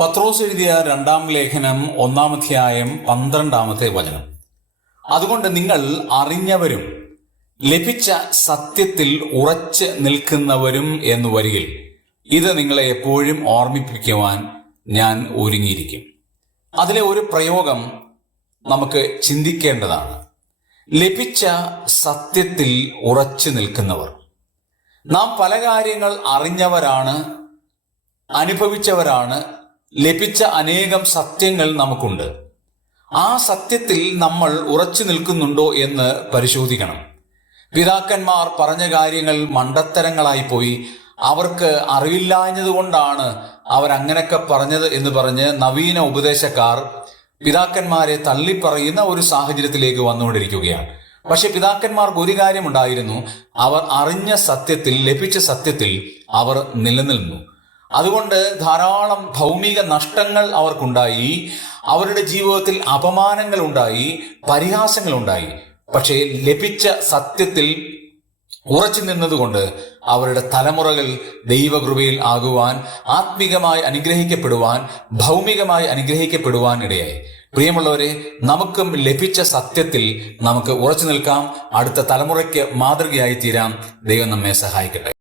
പത്രോസ് എഴുതിയ 2-ാം ലേഖനം 1-ാം അധ്യായം 12-ാമത്തെ വചനം. അതുകൊണ്ട് നിങ്ങൾ അറിഞ്ഞവരും ലഭിച്ച സത്യത്തിൽ ഉറച്ചു നിൽക്കുന്നവരും എന്ന് വരികിൽ ഇത് നിങ്ങളെ എപ്പോഴും ഓർമ്മിപ്പിക്കുവാൻ ഞാൻ ഒരുങ്ങിയിരിക്കും. അതിലെ ഒരു പ്രയോഗം നമുക്ക് ചിന്തിക്കേണ്ടതാണ്. ലഭിച്ച സത്യത്തിൽ ഉറച്ചു നിൽക്കുന്നവർ. നാം പല കാര്യങ്ങൾ അറിഞ്ഞവരാണ്, അനുഭവിച്ചവരാണ്. ലഭിച്ച അനേകം സത്യങ്ങൾ നമുക്കുണ്ട്. ആ സത്യത്തിൽ നമ്മൾ ഉറച്ചു നിൽക്കുന്നുണ്ടോ എന്ന് പരിശോധിക്കണം. പിതാക്കന്മാർ പറഞ്ഞ കാര്യങ്ങൾ മണ്ടത്തരങ്ങളായി പോയി, അവർക്ക് അറിവില്ലാഞ്ഞതുകൊണ്ടാണ് അവരങ്ങനൊക്കെ പറഞ്ഞത് എന്ന് പറഞ്ഞ് നവീന ഉപദേശക്കാർ പിതാക്കന്മാരെ തള്ളിപ്പറയുന്ന ഒരു സാഹചര്യത്തിലേക്ക് വന്നുകൊണ്ടിരിക്കുകയാണ്. പക്ഷെ പിതാക്കന്മാർക്ക് ഒരു കാര്യമുണ്ടായിരുന്നു, അവർ അറിഞ്ഞ സത്യത്തിൽ, ലഭിച്ച സത്യത്തിൽ അവർ നിലനിന്നു. അതുകൊണ്ട് ധാരാളം ഭൗമിക നഷ്ടങ്ങൾ അവർക്കുണ്ടായി, അവരുടെ ജീവിതത്തിൽ അപമാനങ്ങൾ ഉണ്ടായി, പരിഹാസങ്ങൾ ഉണ്ടായി. പക്ഷേ ലഭിച്ച സത്യത്തിൽ ഉറച്ചു നിന്നതുകൊണ്ട് അവരുടെ തലമുറകൾ ദൈവകൃപയിൽ ആകുവാൻ, ആത്മീകമായി അനുഗ്രഹിക്കപ്പെടുവാൻ, ഭൗമികമായി അനുഗ്രഹിക്കപ്പെടുവാൻ ഇടയായി. പ്രിയമുള്ളവരെ, നമുക്കും ലഭിച്ച സത്യത്തിൽ നമുക്ക് ഉറച്ചു നിൽക്കാം. അടുത്ത തലമുറയ്ക്ക് മാതൃകയായി തീരാം. ദൈവം നമ്മെ സഹായിക്കട്ടെ.